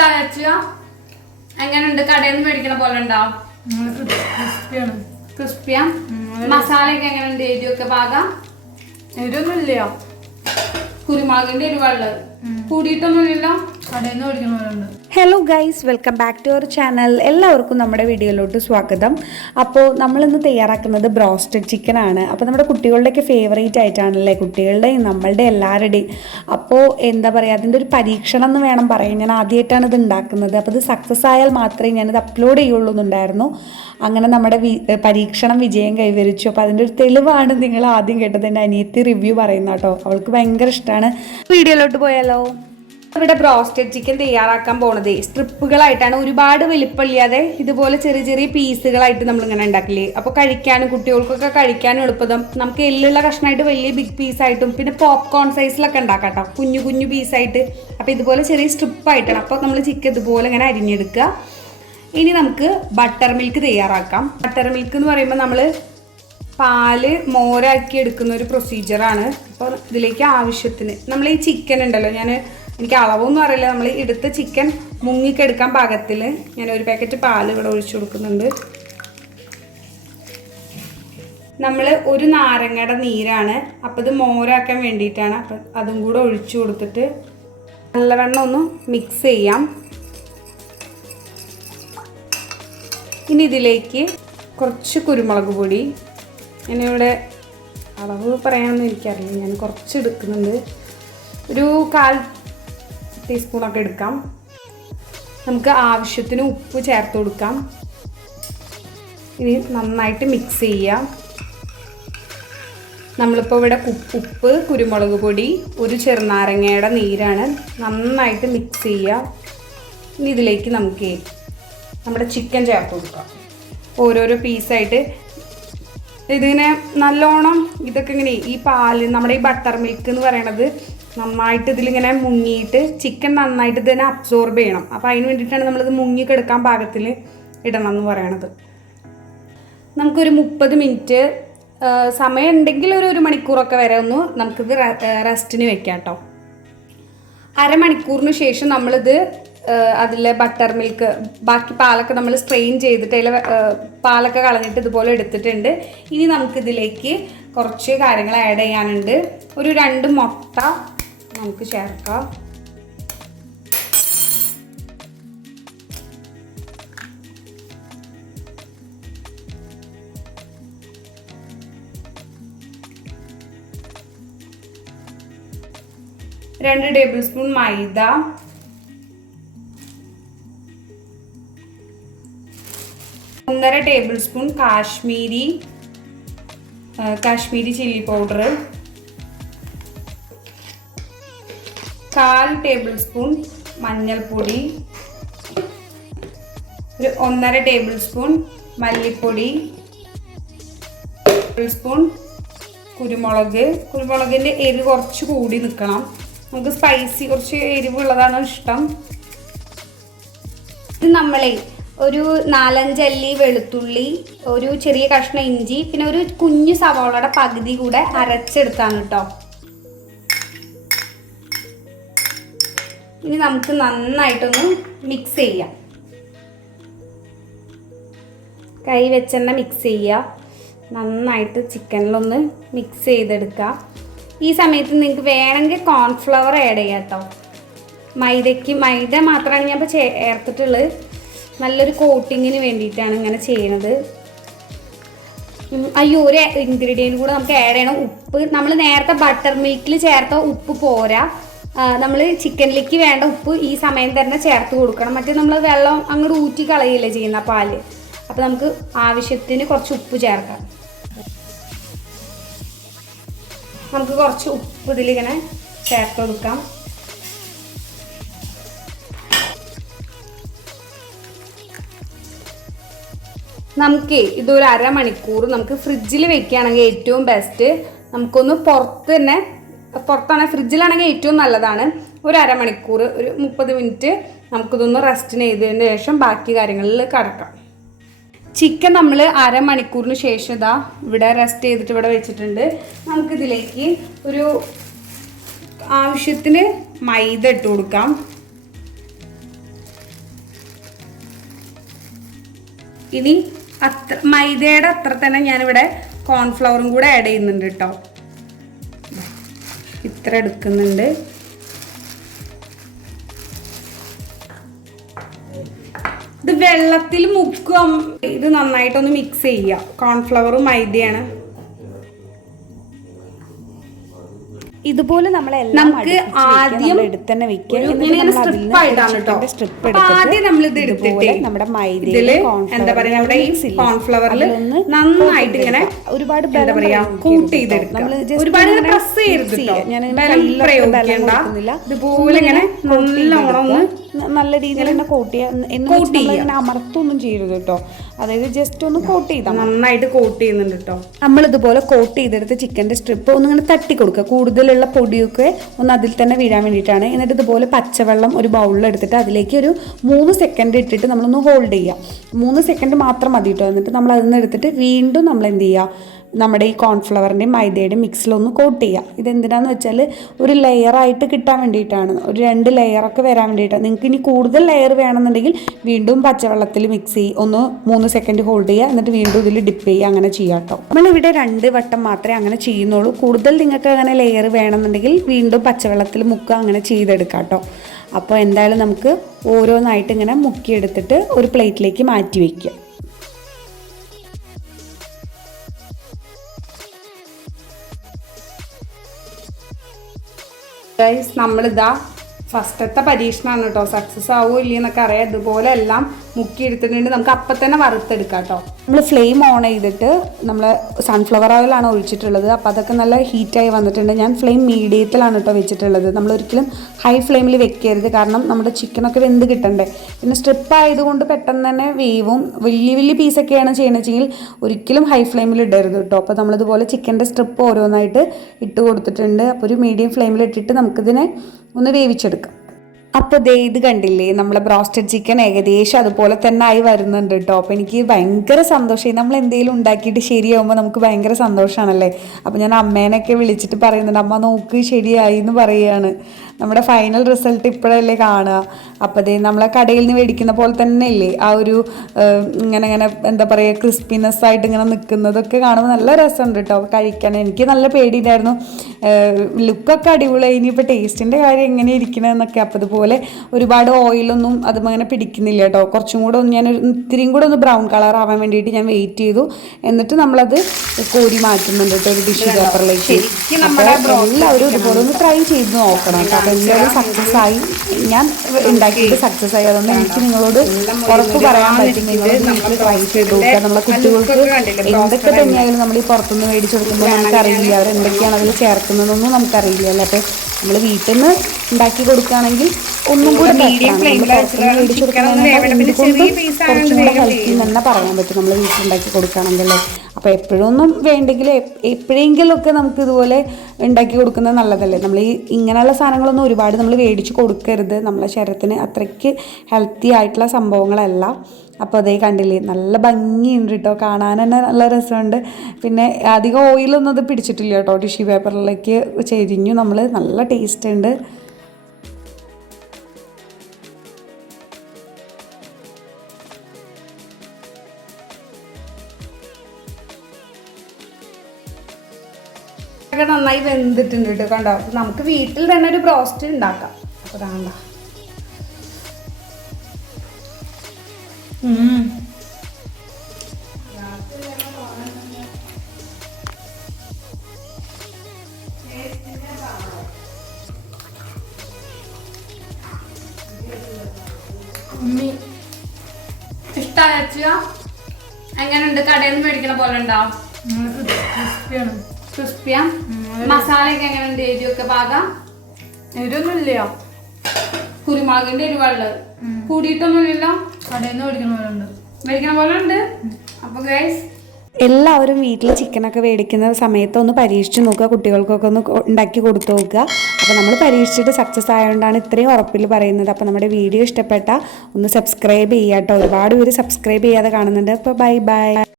ഇട്ടാ എങ്ങനെയുണ്ട്? കടയിൽ നിന്ന് മേടിക്കണ പോലെ ഉണ്ടോ? ക്രിസ്പിയാ. മസാലയൊക്കെ എങ്ങനെയുണ്ട്? എരിവൊക്കെ പാകാം? എരിവൊന്നുമില്ല. കുരുമുളകിന്റെ എരിവുള്ളത് കൂടിയിട്ടൊന്നുമില്ലല്ലോ. കടയിൽ നിന്ന് മേടിക്കുന്ന പോലെ ഉണ്ട്. Hello guys, welcome back to our channel. എല്ലാവർക്കും നമ്മുടെ വീഡിയോയിലോട്ട് സ്വാഗതം. അപ്പോൾ നമ്മളിന്ന് തയ്യാറാക്കുന്നത് ബ്രോസ്റ്റഡ് ചിക്കൻ ആണ്. അപ്പോൾ നമ്മുടെ കുട്ടികളുടെയൊക്കെ ഫേവറേറ്റ് ആയിട്ടാണല്ലേ, കുട്ടികളുടെയും നമ്മളുടെ എല്ലാവരുടെയും. അപ്പോൾ എന്താ പറയുക, അതിൻ്റെ ഒരു പരീക്ഷണം എന്ന് വേണം പറയാൻ. ഞാൻ ആദ്യമായിട്ടാണ് ഇത് ഉണ്ടാക്കുന്നത്. അപ്പോൾ ഇത് സക്സസ് ആയാൽ മാത്രമേ ഞാനിത് അപ്ലോഡ് ചെയ്യുള്ളൂ എന്നുണ്ടായിരുന്നു. അങ്ങനെ നമ്മുടെ പരീക്ഷണം വിജയം കൈവരിച്ചു. അപ്പോൾ അതിൻ്റെ ഒരു തെളിവാണ് നിങ്ങൾ ആദ്യം കേട്ടത്. എൻ്റെ അനിയത്തി റിവ്യൂ പറയുന്ന കേട്ടോ, അവൾക്ക് ഭയങ്കര ഇഷ്ടമാണ്. വീഡിയോയിലോട്ട് പോയാലോ? ഇവിടെ ബ്രോസ്റ്റഡ് ചിക്കൻ തയ്യാറാക്കാൻ പോണത് സ്ട്രിപ്പുകളായിട്ടാണ്. ഒരുപാട് വലിപ്പമില്ലാതെ ഇതുപോലെ ചെറിയ ചെറിയ പീസുകളായിട്ട് നമ്മളിങ്ങനെ ഉണ്ടാക്കില്ലേ. അപ്പോൾ കഴിക്കാനും കുട്ടികൾക്കൊക്കെ കഴിക്കാനും എളുപ്പം. നമുക്ക് എല്ലുള്ള കഷ്ണമായിട്ട് വലിയ ബിഗ് പീസായിട്ടും പിന്നെ പോപ്കോൺ സൈസിലൊക്കെ ഉണ്ടാക്കാം കേട്ടോ, കുഞ്ഞു കുഞ്ഞു പീസായിട്ട്. അപ്പോൾ ഇതുപോലെ ചെറിയ സ്ട്രിപ്പായിട്ടാണ്. അപ്പോൾ നമ്മൾ ചിക്കൻ ഇതുപോലെ ഇങ്ങനെ അരിഞ്ഞെടുക്കുക. ഇനി നമുക്ക് ബട്ടർ മിൽക്ക് തയ്യാറാക്കാം. ബട്ടർ മിൽക്ക് എന്ന് പറയുമ്പോൾ നമ്മൾ പാല് മോരാക്കി എടുക്കുന്ന ഒരു പ്രൊസീജിയറാണ്. അപ്പോൾ ഇതിലേക്ക് ആവശ്യത്തിന് നമ്മൾ ഈ ചിക്കൻ ഉണ്ടല്ലോ, എനിക്ക് അളവൊന്നും അറിയില്ല, നമ്മൾ എടുത്ത ചിക്കൻ മുങ്ങിക്കെടുക്കാൻ പാകത്തിൽ ഞാൻ ഒരു പാക്കറ്റ് പാല് ഇവിടെ ഒഴിച്ചു കൊടുക്കുന്നുണ്ട്. നമ്മൾ ഒരു നാരങ്ങയുടെ നീരാണ്, അപ്പോൾ ഇത് മോരാക്കാൻ വേണ്ടിയിട്ടാണ്. അപ്പം അതും കൂടെ ഒഴിച്ചു കൊടുത്തിട്ട് നല്ലവണ്ണം ഒന്ന് മിക്സ് ചെയ്യാം. ഇനി ഇതിലേക്ക് കുറച്ച് കുരുമുളക് പൊടി, ഞാനിവിടെ അളവ് പറയാനൊന്നും എനിക്കറിയില്ല, ഞാൻ കുറച്ച് എടുക്കുന്നുണ്ട്. ഒരു 1/4 ടീസ്പൂണൊക്കെ എടുക്കാം. നമുക്ക് ആവശ്യത്തിന് ഉപ്പ് ചേർത്ത് കൊടുക്കാം. ഇനി നന്നായിട്ട് മിക്സ് ചെയ്യാം. നമ്മളിപ്പോൾ ഇവിടെ ഉപ്പ്, കുരുമുളക് പൊടി, ഒരു ചെറുനാരങ്ങയുടെ നീരാണ്. നന്നായിട്ട് മിക്സ് ചെയ്യുക. ഇനി ഇതിലേക്ക് നമുക്ക് നമ്മുടെ ചിക്കൻ ചേർത്ത് കൊടുക്കാം. ഓരോരോ പീസായിട്ട് ഇതിങ്ങനെ നല്ലോണം ഇതൊക്കെ ഇങ്ങനെ ഈ പാല്, നമ്മുടെ ഈ ബട്ടർ മിൽക്ക് എന്ന് പറയണത് നന്നായിട്ട് ഇതിലിങ്ങനെ മുങ്ങിയിട്ട് ചിക്കൻ നന്നായിട്ട് ഇതിനെ അബ്സോർബ് ചെയ്യണം. അപ്പോൾ അതിന് വേണ്ടിയിട്ടാണ് നമ്മളിത് മുങ്ങിക്കെടുക്കാൻ പാകത്തിൽ ഇടണം എന്ന് പറയണത്. നമുക്കൊരു 30 മിനിറ്റ് സമയം ഉണ്ടെങ്കിൽ ഒരു 1 മണിക്കൂറൊക്കെ വരെ ഒന്ന് നമുക്കിത് റെസ്റ്റിന് വെക്കാം കേട്ടോ. അരമണിക്കൂറിന് ശേഷം നമ്മളിത് അതിലെ ബട്ടർ മിൽക്ക്, ബാക്കി പാലൊക്കെ നമ്മൾ സ്ട്രെയിൻ ചെയ്തിട്ട് അതിൽ പാലൊക്കെ കളഞ്ഞിട്ട് ഇതുപോലെ എടുത്തിട്ടുണ്ട്. ഇനി നമുക്കിതിലേക്ക് കുറച്ച് കാര്യങ്ങൾ ആഡ് ചെയ്യാനുണ്ട്. ഒരു 2 മുട്ട നമുക്ക് ചേർക്കാം. രണ്ട് ടേബിൾ സ്പൂൺ മൈദ, 1.5 table spoon Kashmiri chilli powder, 1/4 table spoon മഞ്ഞൾപ്പൊടി, ഒരു 1.5 ടേബിൾ സ്പൂൺ മല്ലിപ്പൊടി, 1 ടേബിൾ സ്പൂൺ കുരുമുളകിൻ്റെ എരിവ് കുറച്ച് കൂടി നിൽക്കണം. നമുക്ക് സ്പൈസി കുറച്ച് എരിവുള്ളതാണ് ഇഷ്ടം. ഇത് നമ്മളെ ഒരു 4-5 അല്ലി വെളുത്തുള്ളി, ഒരു ചെറിയ കഷ്ണം ഇഞ്ചി, പിന്നെ ഒരു കുഞ്ഞു സവാളയുടെ പകുതി കൂടെ അരച്ചെടുത്താണ് കേട്ടോ. ഇനി നമുക്ക് നന്നായിട്ടൊന്ന് മിക്സ് ചെയ്യാം. കൈ വെച്ചെണ്ണ മിക്സ് ചെയ്യുക. നന്നായിട്ട് ചിക്കനിലൊന്ന് മിക്സ് ചെയ്തെടുക്കുക. ഈ സമയത്ത് നിങ്ങൾക്ക് വേണമെങ്കിൽ കോൺഫ്ലവർ ആഡ് ചെയ്യാം കേട്ടോ. മൈദ മാത്രമാണ് ഞാൻ ഇപ്പോൾ ചേർത്തിട്ടുള്ളത്. നല്ലൊരു കോട്ടിങ്ങിന് വേണ്ടിയിട്ടാണ് ഇങ്ങനെ ചെയ്യണത്. ഒരു ഇൻഗ്രീഡിയൻറ്റ് കൂടെ നമുക്ക് ആഡ് ചെയ്യണം, ഉപ്പ്. നമ്മൾ നേരത്തെ ബട്ടർ മിൽക്കിൽ ചേർത്ത ഉപ്പ് പോരാ, നമ്മൾ ചിക്കനിലേക്ക് വേണ്ട ഉപ്പ് ഈ സമയം തന്നെ ചേർത്ത് കൊടുക്കണം. മറ്റേ നമ്മൾ വെള്ളം അങ്ങോട്ട് ഊറ്റി കളയില്ലേ ചെയ്യുന്ന പാല്. അപ്പോൾ നമുക്ക് ആവശ്യത്തിന് കുറച്ച് ഉപ്പ് ചേർക്കാം. നമുക്ക് കുറച്ച് ഉപ്പ് ഇതിലിങ്ങനെ ചേർത്ത് കൊടുക്കാം. നമുക്ക് ഇതൊരു 1/2 മണിക്കൂർ നമുക്ക് ഫ്രിഡ്ജിൽ വെക്കുകയാണെങ്കിൽ ഏറ്റവും ബെസ്റ്റ്. നമുക്കൊന്ന് പുറത്താണെങ്കിൽ ഫ്രിഡ്ജിലാണെങ്കിൽ ഏറ്റവും നല്ലതാണ്. ഒരു 1/2 മണിക്കൂർ, ഒരു 30 മിനിറ്റ് നമുക്കിതൊന്ന് റെസ്റ്റിന് ചെയ്തതിന് ശേഷം ബാക്കി കാര്യങ്ങളിൽ കടക്കാം. ചിക്കൻ നമ്മൾ 1/2 മണിക്കൂറിന് ശേഷം ഇതാ ഇവിടെ റെസ്റ്റ് ചെയ്തിട്ട് ഇവിടെ വെച്ചിട്ടുണ്ട്. നമുക്കിതിലേക്ക് ഒരു ആവശ്യത്തിന് മൈദ ഇട്ട് കൊടുക്കാം. ഇനി മൈദയുടെ അത്ര തന്നെ ഞാനിവിടെ കോൺഫ്ലവറും കൂടെ ആഡ് ചെയ്യുന്നുണ്ട് കേട്ടോ. ഇത്ര എടുക്കുന്നുണ്ട്. ഇത് വെള്ളത്തിൽ മുക്കുക. ഇത് നന്നായിട്ടൊന്ന് മിക്സ് ചെയ്യുക. കോൺഫ്ലവറും മൈദയാണ്. ഇതുപോലെ നമുക്ക് ആദ്യം ആദ്യം നമ്മൾ ഇത് എടുത്തിട്ട് നമ്മുടെ ഇതില് എന്താ പറയാ നമ്മുടെ ഈ കോൺഫ്ലവറിൽ നന്നായിട്ട് ഇങ്ങനെ ഒരുപാട് എന്താ പറയാ കൂട്ട് ചെയ്തെടുക്കുക. ഒരുപാട് പ്രസ് ചെയ്യരുത് കേട്ടോ. ബലം പ്രയോഗിക്കേണ്ട. ഇതുപോലെ ഇങ്ങനെ നല്ലോണം ഒന്ന് നല്ല രീതിയിൽ തന്നെ കോട്ട് ചെയ്യാൻ അമർത്തൊന്നും ചെയ്യരുത് കേട്ടോ. അതായത് ജസ്റ്റ് ഒന്ന് കോട്ട് ചെയ്താൽ നന്നായിട്ട് കോട്ട് ചെയ്യുന്നുണ്ട് കേട്ടോ. നമ്മളിതുപോലെ കോട്ട് ചെയ്തെടുത്ത് ചിക്കൻ്റെ സ്ട്രിപ്പ് ഒന്നിങ്ങനെ തട്ടി കൊടുക്കുക. കൂടുതലുള്ള പൊടിയൊക്കെ ഒന്ന് അതിൽ തന്നെ വീഴാൻ വേണ്ടിയിട്ടാണ്. എന്നിട്ട് ഇതുപോലെ പച്ചവെള്ളം ഒരു ബൗളിൽ എടുത്തിട്ട് അതിലേക്ക് ഒരു 3 സെക്കൻഡ് ഇട്ടിട്ട് നമ്മളൊന്ന് ഹോൾഡ് ചെയ്യുക. 3 സെക്കൻഡ് മാത്രം മതി കേട്ടോ. എന്നിട്ട് നമ്മൾ അതിൽ നിന്ന് എടുത്തിട്ട് വീണ്ടും നമ്മൾ എന്ത് ചെയ്യുക, നമ്മുടെ ഈ കോൺഫ്ലവറിൻ്റെയും മൈദയുടെയും മിക്സിലൊന്ന് കോട്ട് ചെയ്യുക. ഇതെന്തിനാന്ന് വെച്ചാൽ ഒരു ലെയറായിട്ട് കിട്ടാൻ വേണ്ടിയിട്ടാണ്. ഒരു 2 ലെയറൊക്കെ വരാൻ വേണ്ടിയിട്ടാണ്. നിങ്ങൾക്ക് ഇനി കൂടുതൽ ലെയർ വേണമെന്നുണ്ടെങ്കിൽ വീണ്ടും പച്ചവെള്ളത്തിൽ മിക്സ് ചെയ്യുക. ഒന്ന് 3 സെക്കൻഡ് ഹോൾഡ് ചെയ്യുക. എന്നിട്ട് വീണ്ടും ഇതിൽ ഡിപ്പ് ചെയ്യുക. അങ്ങനെ ചെയ്യാം കേട്ടോ. നമ്മളിവിടെ 2 വട്ടം മാത്രമേ അങ്ങനെ ചെയ്യുന്നുള്ളൂ. കൂടുതൽ നിങ്ങൾക്ക് അങ്ങനെ ലെയർ വേണമെന്നുണ്ടെങ്കിൽ വീണ്ടും പച്ചവെള്ളത്തിൽ മുക്കുക. അങ്ങനെ ചെയ്തെടുക്കാം കേട്ടോ. അപ്പോൾ എന്തായാലും നമുക്ക് ഓരോന്നായിട്ട് ഇങ്ങനെ മുക്കിയെടുത്തിട്ട് ഒരു പ്ലേറ്റിലേക്ക് മാറ്റി വയ്ക്കുക. നമ്മളിതാ ഫസ്റ്റത്തെ പരീക്ഷണമാണ് കേട്ടോ. സക്സസ് ആവുമോ ഇല്ലയെന്നൊക്കെ അറിയാം. ഇതുപോലെ എല്ലാം മുക്കിയെടുത്തിട്ടുണ്ട്. നമുക്ക് അപ്പം തന്നെ വറുത്തെടുക്കാം കേട്ടോ. നമ്മൾ ഫ്ലെയിം ഓൺ ചെയ്തിട്ട് നമ്മൾ സൺഫ്ലവർ ഓയിലാണ് ഒഴിച്ചിട്ടുള്ളത്. അപ്പോൾ അതൊക്കെ നല്ല ഹീറ്റായി വന്നിട്ടുണ്ട്. ഞാൻ ഫ്ലെയിം മീഡിയത്തിലാണ് കേട്ടോ വെച്ചിട്ടുള്ളത്. നമ്മൾ ഒരിക്കലും ഹൈ ഫ്ലെയിമിൽ വെക്കരുത്. കാരണം നമ്മുടെ ചിക്കനൊക്കെ വെന്ത് കിട്ടണ്ടേ. പിന്നെ സ്ട്രിപ്പ് ആയതുകൊണ്ട് പെട്ടെന്ന് തന്നെ വേവും. വലിയ വലിയ പീസൊക്കെയാണ് ചെയ്യണമെന്ന് വെച്ചെങ്കിൽ ഒരിക്കലും ഹൈ ഫ്ലെയിമിൽ ഇടരുത് കേട്ടോ. അപ്പോൾ നമ്മളിതുപോലെ ചിക്കൻ്റെ സ്ട്രിപ്പ് ഓരോന്നായിട്ട് ഇട്ട് കൊടുത്തിട്ടുണ്ട്. അപ്പോൾ ഒരു മീഡിയം ഫ്ലെയിമിൽ ഇട്ടിട്ട് നമുക്കിതിനെ ഒന്ന് വേവിച്ചെടുക്കാം. അപ്പോൾ ദേ ഇത് കണ്ടില്ലേ, നമ്മളെ ബ്രോസ്റ്റഡ് ചിക്കൻ ഏകദേശം അതുപോലെ തന്നെ ആയി വരുന്നുണ്ട് കേട്ടോ. അപ്പോൾ എനിക്ക് ഭയങ്കര സന്തോഷമായി. നമ്മൾ എന്തെങ്കിലും ഉണ്ടാക്കിയിട്ട് ശരിയാകുമ്പോൾ നമുക്ക് ഭയങ്കര സന്തോഷമാണല്ലേ. അപ്പോൾ ഞാൻ അമ്മേനൊക്കെ വിളിച്ചിട്ട് പറയുന്നുണ്ട്, അമ്മ നോക്ക് ശരിയായി എന്ന് പറയുകയാണ്. നമ്മുടെ ഫൈനൽ റിസൾട്ട് ഇപ്പോഴല്ലേ കാണുക. അപ്പോൾ ദേ നമ്മളെ കടയിൽ നിന്ന് മേടിക്കുന്ന പോലെ തന്നെ ഇല്ലേ ആ ഒരു ഇങ്ങനെ എന്താ പറയുക ക്രിസ്പിനെസ് ആയിട്ട് ഇങ്ങനെ നിൽക്കുന്നതൊക്കെ കാണുമ്പോൾ നല്ല രസമുണ്ട് കേട്ടോ കഴിക്കാൻ. എനിക്ക് നല്ല പേടിയുണ്ടായിരുന്നു. ലുക്കൊക്കെ അടിപൊളിയായി. ഇനിയിപ്പോൾ ടേസ്റ്റിൻ്റെ കാര്യം എങ്ങനെ ഇരിക്കണമെന്നൊക്കെ. അപ്പോൾ ഇതുപോലെ ഒരുപാട് ഓയിലൊന്നും അതും പിടിക്കുന്നില്ല കേട്ടോ. കുറച്ചും കൂടെ ഒന്ന് ഇത്തിരിയും കൂടെ ഒന്ന് ബ്രൗൺ കളർ ആവാൻ വേണ്ടിയിട്ട് ഞാൻ വെയിറ്റ് ചെയ്തു. എന്നിട്ട് നമ്മളത് കോരി മാറ്റുന്നുണ്ട് കേട്ടോ ഒരു ടിഷ്യൂ പേപ്പറിലേക്ക്. എല്ലാവരും ഇതുപോലെ ഒന്ന് ട്രൈ ചെയ്ത് നോക്കണം കേട്ടോ. അപ്പോൾ എല്ലാവരും സക്സസ് ആയി. ഞാൻ ഉണ്ടാക്കിയിട്ട് സക്സസ് ആയി. അതുകൊണ്ട് എനിക്ക് നിങ്ങളോട് ഉറപ്പ് പറയാൻ പറ്റും, നിങ്ങൾ വീട്ടിൽ ട്രൈ ചെയ്ത് നോക്കുക. നമ്മളെ കുട്ടികൾക്ക് എന്തൊക്കെ തന്നെയായാലും നമ്മൾ ഈ പുറത്തുനിന്ന് മേടിച്ച് കൊടുക്കുമ്പോൾ നമുക്കറിയില്ല അവർ എന്തൊക്കെയാണ് അതിൽ ചേർക്കുന്നതെന്നൊന്നും നമുക്കറിയില്ല അല്ലേ. അപ്പോൾ നമ്മൾ വീട്ടിൽ നിന്ന് ഉണ്ടാക്കി കൊടുക്കുകയാണെങ്കിൽ ഒന്നും കൂടെ മേടിച്ച് കൊടുക്കുന്നതിനേക്കാൾ കുറച്ചും കൂടെ ഹെൽത്തി തന്നെ പറയാൻ പറ്റും നമ്മൾ വീട്ടിലുണ്ടാക്കി കൊടുക്കുകയാണെങ്കിൽ അല്ലേ. അപ്പോൾ എപ്പോഴൊന്നും വേണ്ടെങ്കിൽ എപ്പോഴെങ്കിലുമൊക്കെ നമുക്ക് ഇതുപോലെ ഉണ്ടാക്കി കൊടുക്കുന്നത് നല്ലതല്ലേ. നമ്മൾ ഈ ഇങ്ങനെയുള്ള സാധനങ്ങളൊന്നും ഒരുപാട് നമ്മൾ മേടിച്ച് കൊടുക്കരുത്. നമ്മളെ ശരീരത്തിന് അത്രയ്ക്ക് ഹെൽത്തി ആയിട്ടുള്ള സംഭവങ്ങളല്ല. അപ്പോൾ അതേ കണ്ടില്ലേ നല്ല ഭംഗിയുണ്ട് കേട്ടോ. കാണാൻ തന്നെ നല്ല രസമുണ്ട്. പിന്നെ അധികം ഓയിലൊന്നും അത് പിടിച്ചിട്ടില്ല കേട്ടോ. ടിഷ്യൂ പേപ്പറിലേക്ക് ചെരിഞ്ഞു നമ്മൾ. നല്ല ടേസ്റ്റ് ഉണ്ട്. നന്നായി വെന്തിട്ടുണ്ട് കേട്ടോ. കണ്ടോ, നമുക്ക് വീട്ടിൽ തന്നെ ഒരു ബ്രോസ്റ്റ് ഉണ്ടാക്കാം. അപ്പോൾ വേണ്ട ഇഷ്ടമായ എങ്ങനെയുണ്ട്? കടയിൽ നിന്ന് മേടിക്കണ പോലെ ഉണ്ടോ? ക്രിസ്പിയാ. മസാലയൊക്കെ എങ്ങനെയുണ്ട്? എരിവൊക്കെ പാകാം? എരിവൊന്നുമില്ല. കുരുമുളകിന്റെ എരിവുള്ള കൂടിയിട്ടൊന്നുമില്ലല്ലോ. കടയിൽ നിന്ന് മേടിക്കണ പോലെ ഉണ്ട്. അപ്പൊ ഗൈസ് എല്ലാവരും വീട്ടിൽ ചിക്കനൊക്കെ മേടിക്കുന്ന സമയത്ത് ഒന്ന് പരീക്ഷിച്ച് നോക്കുക. കുട്ടികൾക്കൊക്കെ ഒന്ന് ഉണ്ടാക്കി കൊടുത്തു നോക്കുക. അപ്പോൾ നമ്മൾ പരീക്ഷിച്ചിട്ട് സക്സസ് ആയതുകൊണ്ടാണ് ഇത്രയും ഉറപ്പിൽ പറയുന്നത്. അപ്പോൾ നമ്മുടെ വീഡിയോ ഇഷ്ടപ്പെട്ടാൽ ഒന്ന് സബ്സ്ക്രൈബ് ചെയ്യുക കേട്ടോ. ഒരുപാട് പേര് സബ്സ്ക്രൈബ് ചെയ്യാതെ കാണുന്നുണ്ട്. അപ്പോൾ ബൈ.